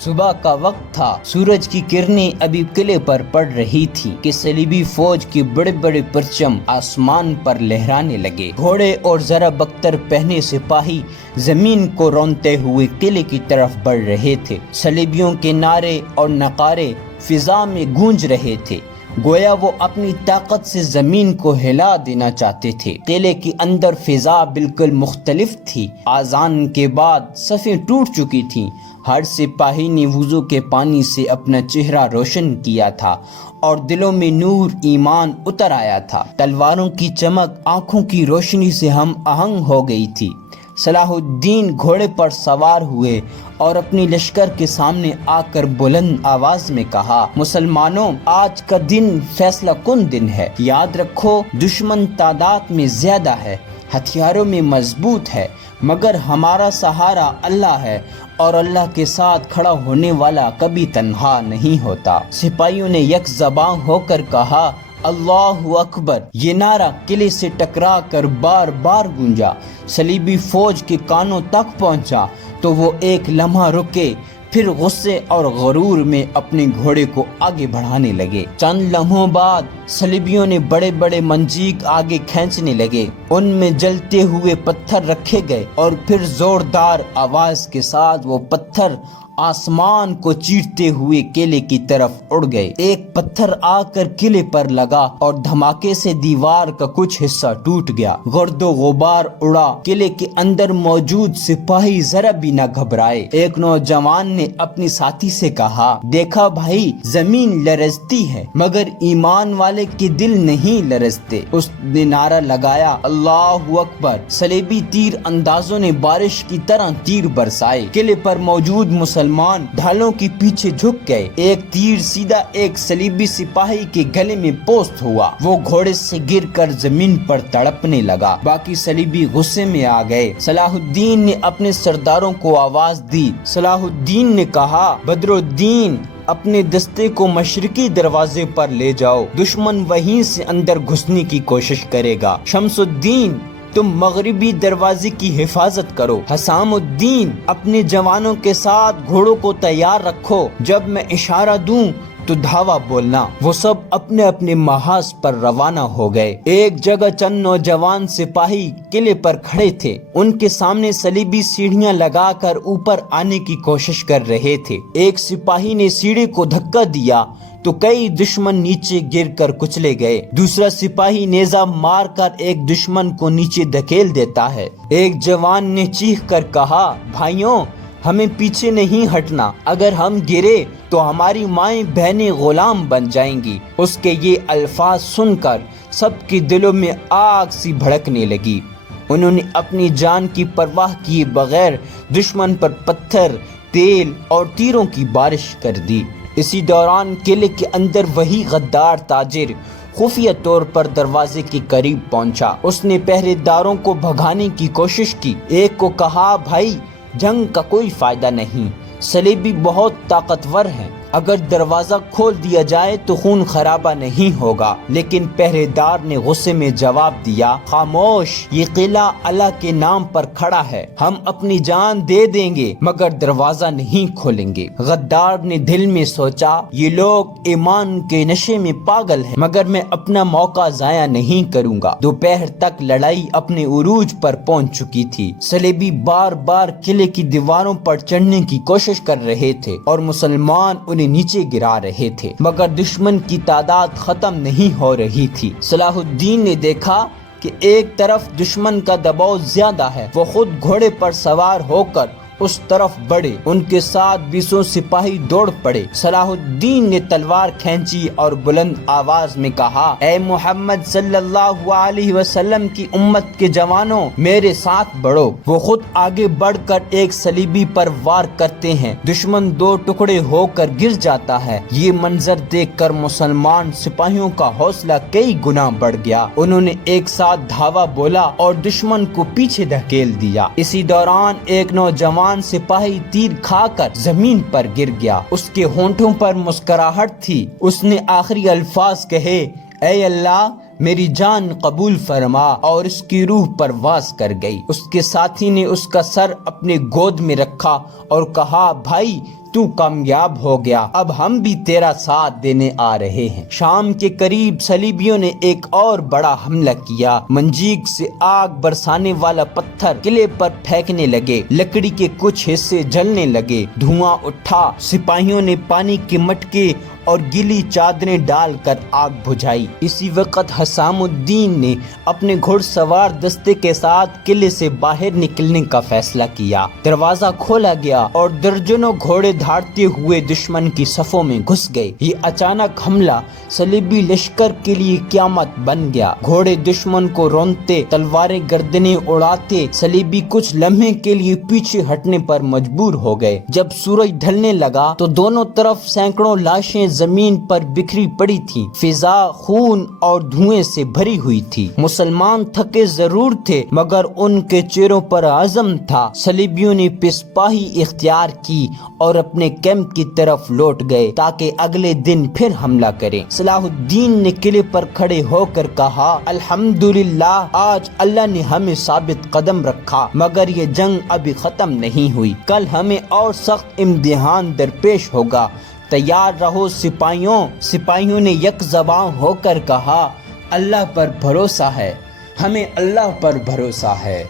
صبح کا وقت تھا، سورج کی کرنیں ابھی قلعے پر پڑ رہی تھی کہ صلیبی فوج کے بڑے بڑے پرچم آسمان پر لہرانے لگے۔ گھوڑے اور ذرا بختر پہنے سپاہی زمین کو رونتے ہوئے قلعے کی طرف بڑھ رہے تھے۔ صلیبیوں کے نعرے اور نعرے فضا میں گونج رہے تھے، گویا وہ اپنی طاقت سے زمین کو ہلا دینا چاہتے تھے۔ قلعے کے اندر فضا بالکل مختلف تھی۔ اذان کے بعد صفیں ٹوٹ چکی تھیں، ہر سپاہی نے وضو کے پانی سے اپنا چہرہ روشن کیا تھا اور دلوں میں نور ایمان اتر آیا تھا۔ تلواروں کی چمک آنکھوں کی روشنی سے ہم آہنگ ہو گئی تھی۔ صلاح الدین گھوڑے پر سوار ہوئے اور اپنی لشکر کے سامنے آ کر بلند آواز میں کہا، مسلمانوں، آج کا دن فیصلہ کن دن ہے۔ یاد رکھو، دشمن تعداد میں زیادہ ہے، ہتھیاروں میں مضبوط ہے، مگر ہمارا سہارا اللہ ہے اور اللہ کے ساتھ کھڑا ہونے والا کبھی تنہا نہیں ہوتا۔ سپاہیوں نے یک زباں ہو کر کہا، اللہ اکبر۔ یہ نعرہ قلعے سے ٹکرا کر بار بار گونجا، صلیبی فوج کے کانوں تک پہنچا تو وہ ایک لمحہ رکے، پھر غصے اور غرور میں اپنے گھوڑے کو آگے بڑھانے لگے۔ چند لمحوں بعد صلیبیوں نے بڑے بڑے منجیق آگے کھینچنے لگے، ان میں جلتے ہوئے پتھر رکھے گئے اور پھر زوردار آواز کے ساتھ وہ پتھر آسمان کو چیرتے ہوئے قلعے کی طرف اڑ گئے۔ ایک پتھر آ کر قلعے پر لگا اور دھماکے سے دیوار کا کچھ حصہ ٹوٹ گیا، گرد و غبار اڑا۔ قلعے کے اندر موجود سپاہی ذرا بھی نہ گھبرائے۔ ایک نوجوان نے اپنے ساتھی سے کہا، دیکھا بھائی، زمین لرزتی ہے مگر ایمان والے کے دل نہیں لرزتے۔ اس نے نعرہ لگایا، اللہ اکبر۔ صلیبی تیر اندازوں نے بارش کی طرح تیر برسائے۔ قلعے پر موجود مسلمان ڈھالوں کے پیچھے جھک گئے۔ ایک تیر سیدھا ایک صلیبی سپاہی کے گلے میں پوست ہوا، وہ گھوڑے سے گر کر زمین پر تڑپنے لگا۔ باقی صلیبی غصے میں آ گئے۔ صلاح الدین نے اپنے سرداروں کو آواز دی۔ صلاح الدین نے کہا، بدر الدین، اپنے دستے کو مشرقی دروازے پر لے جاؤ، دشمن وہیں سے اندر گھسنے کی کوشش کرے گا۔ شمس الدین، تم مغربی دروازے کی حفاظت کرو۔ حسام الدین، اپنے جوانوں کے ساتھ گھوڑوں کو تیار رکھو، جب میں اشارہ دوں تو دھاوا بولنا۔ وہ سب اپنے اپنے محاذ پر روانہ ہو گئے۔ ایک جگہ چند نوجوان سپاہی قلعے پر کھڑے تھے، ان کے سامنے صلیبی سیڑھیاں لگا کر اوپر آنے کی کوشش کر رہے تھے۔ ایک سپاہی نے سیڑھی کو دھکا دیا تو کئی دشمن نیچے گر کر کچلے گئے۔ دوسرا سپاہی نیزہ مار کر ایک دشمن کو نیچے دھکیل دیتا ہے۔ ایک جوان نے چیخ کر کہا، بھائیوں، ہمیں پیچھے نہیں ہٹنا، اگر ہم گرے تو ہماری مائیں بہنیں غلام بن جائیں گی۔ اس کے یہ الفاظ سن کر سب کے دلوں میں آگ سی بھڑکنے لگی۔ انہوں نے اپنی جان کی پرواہ کیے بغیر دشمن پر پتھر، تیل اور تیروں کی بارش کر دی۔ اسی دوران قلعے کے اندر وہی غدار تاجر خفیہ طور پر دروازے کے قریب پہنچا۔ اس نے پہرے داروں کو بھگانے کی کوشش کی۔ ایک کو کہا، بھائی، جنگ کا کوئی فائدہ نہیں، صلیبی بہت طاقتور ہیں، اگر دروازہ کھول دیا جائے تو خون خرابہ نہیں ہوگا۔ لیکن پہرے دار نے غصے میں جواب دیا، خاموش، یہ قلعہ اللہ کے نام پر کھڑا ہے، ہم اپنی جان دے دیں گے مگر دروازہ نہیں کھولیں گے۔ غدار نے دل میں سوچا، یہ لوگ ایمان کے نشے میں پاگل ہیں، مگر میں اپنا موقع ضائع نہیں کروں گا۔ دوپہر تک لڑائی اپنے عروج پر پہنچ چکی تھی۔ صلیبی بار بار قلعے کی دیواروں پر چڑھنے کی کوشش کر رہے تھے اور مسلمان نیچے گرا رہے تھے، مگر دشمن کی تعداد ختم نہیں ہو رہی تھی۔ صلاح الدین نے دیکھا کہ ایک طرف دشمن کا دباؤ زیادہ ہے، وہ خود گھوڑے پر سوار ہو کر اس طرف بڑھے، ان کے ساتھ 20 سپاہی دوڑ پڑے۔ صلاح الدین نے تلوار کھینچی اور بلند آواز میں کہا، اے محمد صلی اللہ علیہ وسلم کی امت کے جوانوں، میرے ساتھ بڑھو۔ وہ خود آگے بڑھ کر ایک صلیبی پر وار کرتے ہیں، دشمن 2 ٹکڑے ہو کر گر جاتا ہے۔ یہ منظر دیکھ کر مسلمان سپاہیوں کا حوصلہ کئی گنا بڑھ گیا، انہوں نے ایک ساتھ دھاوا بولا اور دشمن کو پیچھے دھکیل دیا۔ اسی دوران ایک نوجوان سپاہی تیر کھا کر زمین پر گر گیا، اس کے ہونٹوں پر مسکراہٹ تھی۔ اس نے آخری الفاظ کہے، اے اللہ، میری جان قبول فرما، اور اس کی روح پرواز کر گئی۔ اس کے ساتھی نے اس کا سر اپنے گود میں رکھا اور کہا، بھائی تو کامیاب ہو گیا، اب ہم بھی تیرا ساتھ دینے آ رہے ہیں۔ شام کے قریب صلیبیوں نے ایک اور بڑا حملہ کیا۔ منجیق سے آگ برسانے والا پتھر قلعے پر پھینکنے لگے، لکڑی کے کچھ حصے جلنے لگے، دھواں اٹھا۔ سپاہیوں نے پانی کے مٹکے اور گیلی چادریں ڈال کر آگ بجھائی۔ اسی وقت حسام الدین نے اپنے گھڑ سوار دستے کے ساتھ قلعے سے باہر نکلنے کا فیصلہ کیا۔ دروازہ کھولا گیا اور درجنوں گھوڑے دھاڑتے ہوئے دشمن کی صفوں میں گھس گئے۔ یہ اچانک حملہ صلیبی لشکر کے لیے قیامت بن گیا۔ گھوڑے دشمن کو رونتے، تلواریں گردنیں اڑاتے، صلیبی کچھ لمحے کے لیے پیچھے ہٹنے پر مجبور ہو گئے۔ جب سورج ڈھلنے لگا تو دونوں طرف سینکڑوں لاشیں زمین پر بکھری پڑی تھی، فضا خون اور دھوئیں سے بھری ہوئی تھی۔ مسلمان تھکے ضرور تھے مگر ان کے چہروں پر عزم تھا۔ صلیبیوں نے پسپاہی اختیار کی اور اپنے کیمپ کی طرف لوٹ گئے تاکہ اگلے دن پھر حملہ کریں۔ صلاح الدین نے قلعے پر کھڑے ہو کر کہا، الحمدللہ، آج اللہ نے ہمیں ثابت قدم رکھا، مگر یہ جنگ ابھی ختم نہیں ہوئی۔ کل ہمیں اور سخت امتحان درپیش ہوگا، تیار رہو سپاہیوں۔ سپاہیوں نے یک زبان ہو کر کہا، اللہ پر بھروسہ ہے، ہمیں اللہ پر بھروسہ ہے۔